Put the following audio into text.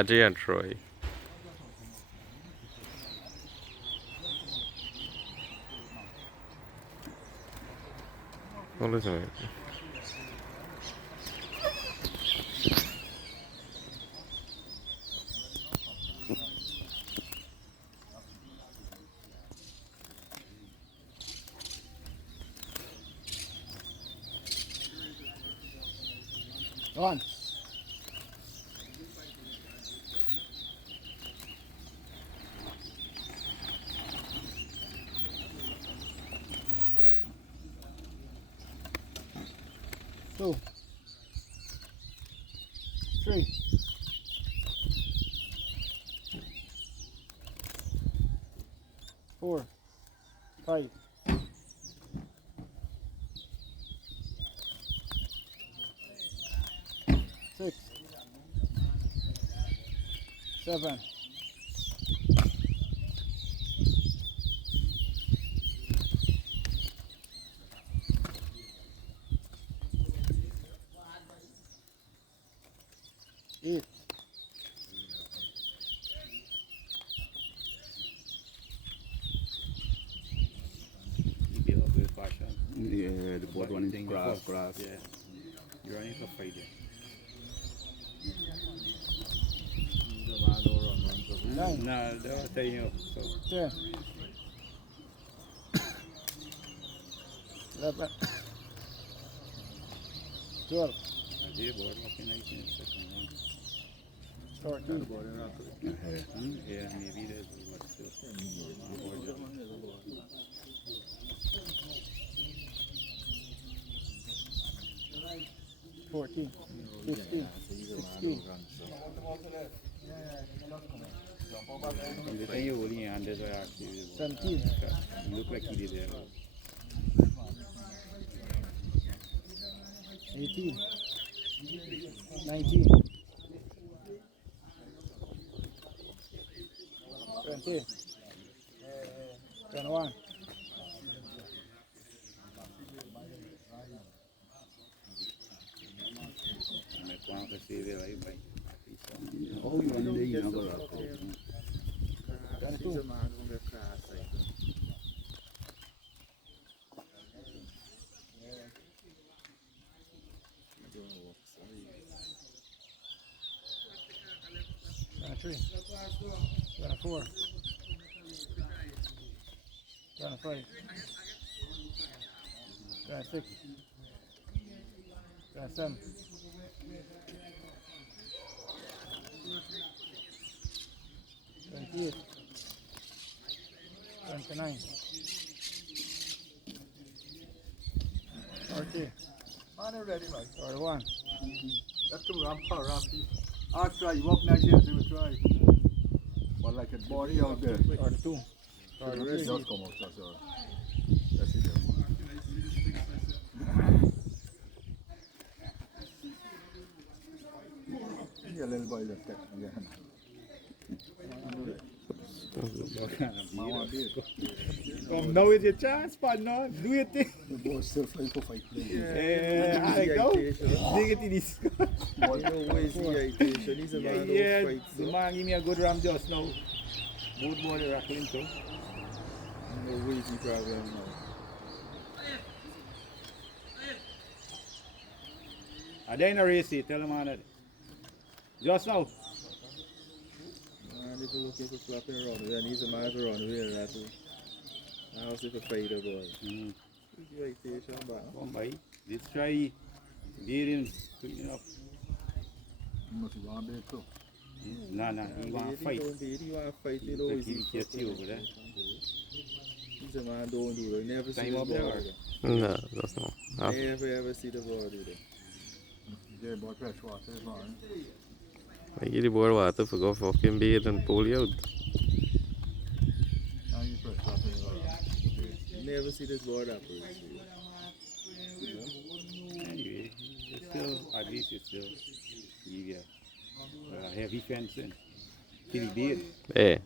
Ajay and Troy. Hold on a minute. On. Two. Three. Four. Five. Six. Seven. Eight. You get up with fashion. Yeah, the board one is grass. Yeah. You're running for Friday. Nine. No, they're tying you up. So 10. 11. 12. Ajay board looking like in the second round. 14. Yeah, maybe there's what still. 14. 15. 16. The thing you holding your hand is why I asked you. 17. You look like you did there. 18. 19. 20. 21. And I want to see the life by Oh, you one day you never rock. 22. 23. 24. 25. 26. 27. 28. 29. 30. Man, ready, man. 31. That's too ramp. I'll try. You walk next year, they will try. But like a body out there. 32. The rest just come out, that's all. That's it. Yeah, little boy left that. Yeah. now is your chance, partner. Do your thing. The boy still fighting for fight. Yeah, I go. Dig it in this. Yeah, the man give me a good ram just now. Both body rattling too. No wheezy problem now. Are they in a race? Tell them on that. Just now. Man, if you looking for flapping around, then he's a man to run away that too. I was if a fighter boy. Irritation back. Come by. Let's try beating up. Must be one bit too. Nah, he want to fight. He want to fight. He Like always he gets you over there. He's a man don't do it. Never see Time the up there. ball. No, that's not. Never ever see the ball do that. Yeah, boy, fresh water is on. I get the board water for go fucking beard and pull you out. Now you fresh water is on. Never see this ball happen. Anyway, it's still, at least it's still, you get heavy fencing. Till he beat. Hey.